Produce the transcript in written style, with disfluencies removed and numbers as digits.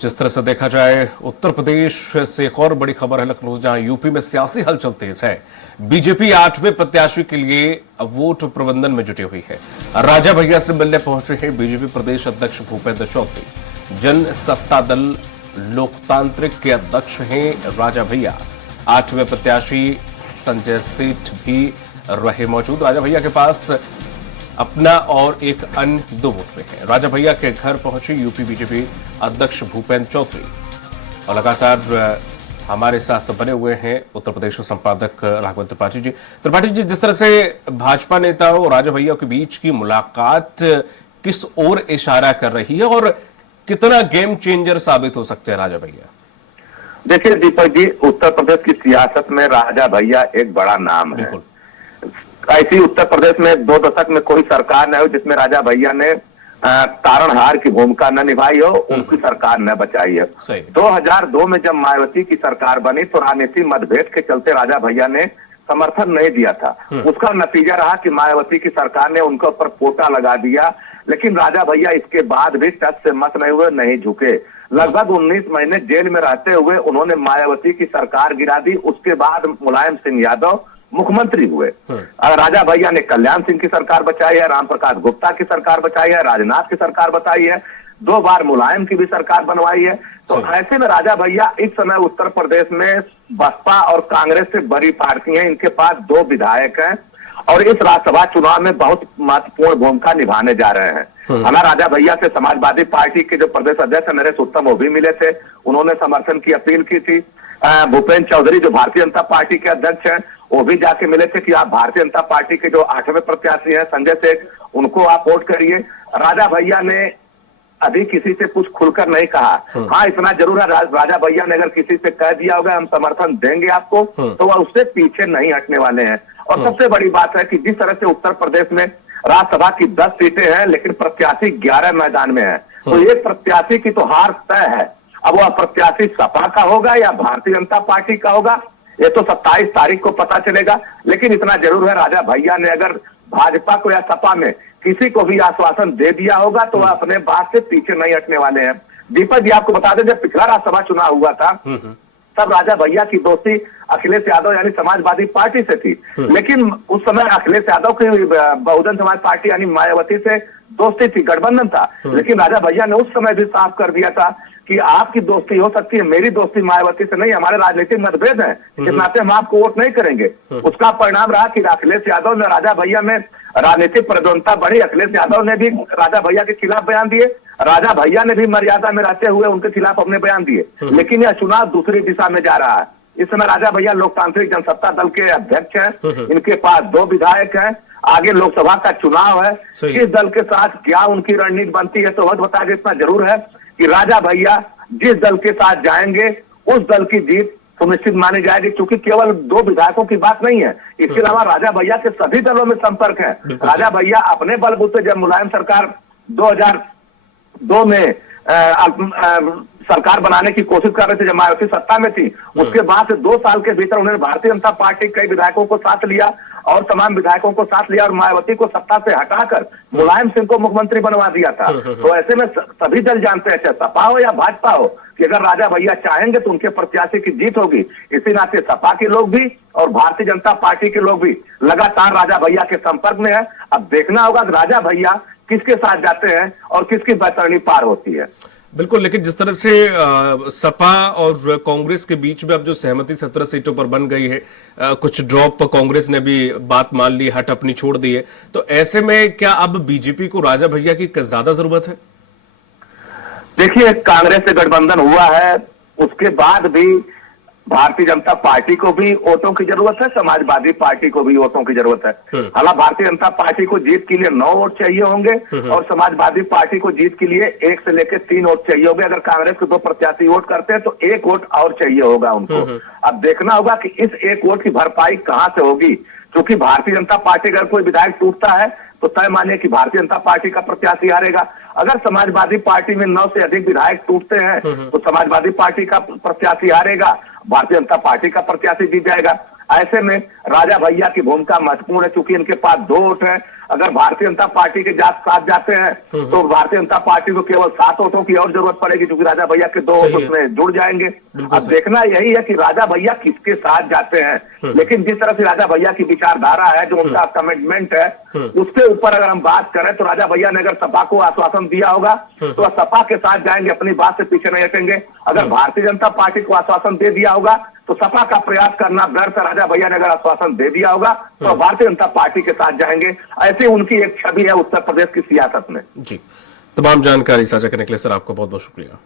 जिस तरह से देखा जाए उत्तर प्रदेश से एक और बड़ी खबर है लखनऊ से, जहां यूपी में सियासी हलचल तेज है। बीजेपी 8वें प्रत्याशी के लिए वोट प्रबंधन में जुटी हुई है। राजा भैया से मिलने पहुंचे हैं बीजेपी प्रदेश अध्यक्ष भूपेंद्र चौधरी। जन सत्ता दल लोकतांत्रिक के अध्यक्ष हैं राजा भैया। 8वें प्रत्याशी संजय सेठ भी रहे मौजूद। राजा भैया के पास अपना और एक अन्य 2 वोट में है। राजा भैया के घर पहुंचे यूपी बीजेपी अध्यक्ष भूपेंद्र चौधरी और लगातार हमारे साथ बने हुए हैं उत्तर प्रदेश के संपादक राघव त्रिपाठी जी। त्रिपाठी जी, जिस तरह से भाजपा नेता और राजा भैया के बीच की मुलाकात किस ओर इशारा कर रही है और कितना गेम चेंजर साबित हो सकते हैं राजा भैया? देखिए दीपक जी, उत्तर प्रदेश की सियासत में राजा भैया एक बड़ा नाम है। ऐसी उत्तर प्रदेश में 2 दशक में कोई सरकार न हो जिसमें राजा भैया ने तारणहार की भूमिका न निभाई हो, उनकी सरकार न बचाई है। 2002 में जब मायावती की सरकार बनी तो राजनीतिक मतभेद के चलते राजा भैया ने समर्थन नहीं दिया था। उसका नतीजा रहा कि मायावती की सरकार ने उनके ऊपर पोटा लगा दिया, लेकिन राजा भैया इसके बाद भी टच से मत नहीं हुए, नहीं झुके। लगभग 19 महीने जेल में रहते हुए उन्होंने मायावती की सरकार गिरा दी। उसके बाद मुलायम सिंह यादव मुख्यमंत्री हुए। राजा भैया ने कल्याण सिंह की सरकार बचाई है, राम प्रकाश गुप्ता की सरकार बचाई है, राजनाथ की सरकार बचाई है, 2 बार मुलायम की भी सरकार बनवाई है। तो ऐसे में राजा भैया इस समय उत्तर प्रदेश में बसपा और कांग्रेस से बड़ी पार्टी है। इनके पास 2 विधायक हैं और इस राज्यसभा चुनाव में बहुत महत्वपूर्ण भूमिका निभाने जा रहे हैं। हमारा राजा भैया से समाजवादी पार्टी के जो प्रदेश अध्यक्ष नरेश उत्तम वो भी मिले थे, उन्होंने समर्थन की अपील की थी। भूपेंद्र चौधरी जो भारतीय जनता पार्टी के अध्यक्ष हैं वो भी जाके मिले थे कि आप भारतीय जनता पार्टी के जो 8वें प्रत्याशी हैं संजय सेठ, उनको आप वोट करिए। राजा भैया ने अभी किसी से कुछ खुलकर नहीं कहा। हाँ, इतना जरूर है, राजा भैया ने अगर किसी से कह दिया होगा हम समर्थन देंगे आपको, तो वह उससे पीछे नहीं हटने वाले हैं। और सबसे बड़ी बात है कि जिस तरह से उत्तर प्रदेश में राज्यसभा की 10 सीटें हैं लेकिन प्रत्याशी 11 मैदान में है, तो एक प्रत्याशी की तो हार तय है। अब वह प्रत्याशी सपा का होगा या भारतीय जनता पार्टी का होगा, ये तो 27 तारीख को पता चलेगा। लेकिन इतना जरूर है, राजा भैया ने अगर भाजपा को या सपा में किसी को भी आश्वासन दे दिया होगा तो वह अपने बात से पीछे नहीं हटने वाले हैं। दीपक जी, आपको बता दें, जब पिछला राज्यसभा चुनाव हुआ था तब राजा भैया की दोस्ती अखिलेश यादव यानी समाजवादी पार्टी से थी, लेकिन उस समय अखिलेश यादव की बहुजन समाज पार्टी यानी मायावती से दोस्ती थी, गठबंधन था। लेकिन राजा भैया ने उस समय भी साफ कर दिया था कि आपकी दोस्ती हो सकती है, मेरी दोस्ती मायावती से नहीं, हमारे राजनीतिक मतभेद हैं, इस नाते हम आपको वोट नहीं करेंगे। उसका परिणाम रहा कि अखिलेश यादव ने राजा भैया में राजनीतिक प्रतिद्वंदता बढ़ी। अखिलेश यादव ने भी राजा भैया के खिलाफ बयान दिए, राजा भैया ने भी मर्यादा में रहते हुए उनके खिलाफ अपने बयान दिए। लेकिन यह चुनाव दूसरी दिशा में जा रहा है। इस समय राजा भैया लोकतांत्रिक जनसत्ता दल के अध्यक्ष हैं, इनके पास 2 विधायक हैं, आगे लोकसभा का चुनाव है। किस दल के साथ क्या उनकी रणनीति बनती है, तो वह बता के इतना जरूर है कि राजा भैया जिस दल के साथ जाएंगे उस दल की जीत सुनिश्चित मानी जाएगी, क्योंकि केवल 2 विधायकों की बात नहीं है, इसके अलावा राजा भैया के सभी दलों में संपर्क है। राजा भैया अपने बलबूते जब मुलायम सरकार 2002 में सरकार बनाने की कोशिश कर रहे थे, जब मायावती सत्ता में थी, उसके बाद से 2 साल के भीतर उन्होंने भारतीय जनता पार्टी के कई विधायकों को साथ लिया और तमाम विधायकों को साथ लिया और मायावती को सत्ता से हटाकर मुलायम सिंह को मुख्यमंत्री बनवा दिया था। तो ऐसे में सभी दल जानते हैं, चाहे सपा हो या भाजपा हो, कि अगर राजा भैया चाहेंगे तो उनके प्रत्याशी की जीत होगी। इसी नाते सपा के लोग भी और भारतीय जनता पार्टी के लोग भी लगातार राजा भैया के संपर्क में है। अब देखना होगा कि राजा भैया किसके साथ जाते हैं और किसकी बैतरणी पार होती है। बिल्कुल, लेकिन जिस तरह से सपा और कांग्रेस के बीच में अब जो सहमति 17 सीटों पर बन गई है, कुछ ड्रॉप कांग्रेस ने भी बात मान ली, हट अपनी छोड़ दी है, तो ऐसे में क्या अब बीजेपी को राजा भैया की ज्यादा जरूरत है? देखिए, कांग्रेस से गठबंधन हुआ है, उसके बाद भी भारतीय जनता पार्टी को भी वोटों की जरूरत है, समाजवादी पार्टी को भी वोटों की जरूरत है। हालांकि भारतीय जनता पार्टी को जीत के लिए 9 वोट चाहिए होंगे और समाजवादी पार्टी को जीत के लिए 1 से लेकर 3 वोट चाहिए होंगे। अगर कांग्रेस के 2 प्रत्याशी वोट करते हैं तो 1 वोट और चाहिए होगा उनको। अब देखना होगा कि इस 1 वोट की भरपाई कहां से होगी, क्योंकि भारतीय जनता पार्टी अगर कोई विधायक टूटता है तो तय मानिए कि भारतीय जनता पार्टी का प्रत्याशी हारेगा। अगर समाजवादी पार्टी में 9 से अधिक विधायक टूटते हैं तो समाजवादी पार्टी का प्रत्याशी हारेगा, भारतीय जनता पार्टी का प्रत्याशी जीत जाएगा। ऐसे में राजा भैया की भूमिका महत्वपूर्ण है, क्योंकि इनके पास 2 वोट है। अगर भारतीय जनता पार्टी के साथ जाते हैं तो भारतीय जनता पार्टी को केवल 7 वोटों की और जरूरत पड़ेगी, क्योंकि राजा भैया के 2 वोट उसमें जुड़ जाएंगे। अब देखना यही है कि राजा भैया किसके साथ जाते हैं। लेकिन जिस तरह से राजा भैया की विचारधारा है, जो उनका कमिटमेंट है, उसके ऊपर अगर हम बात करें तो राजा भैया ने अगर सपा को आश्वासन दिया होगा तो सपा के साथ जाएंगे, अपनी बात से पीछे नहीं हटेंगे। अगर भारतीय जनता पार्टी को आश्वासन दे दिया होगा तो सपा का प्रयास करना व्यर्थ है। राजा भैया ने अगर आश्वासन दे दिया होगा तो भारतीय जनता पार्टी के साथ जाएंगे। ऐसी उनकी एक छवि है उत्तर प्रदेश की सियासत में। जी, तमाम जानकारी साझा करने के लिए सर आपका बहुत बहुत शुक्रिया।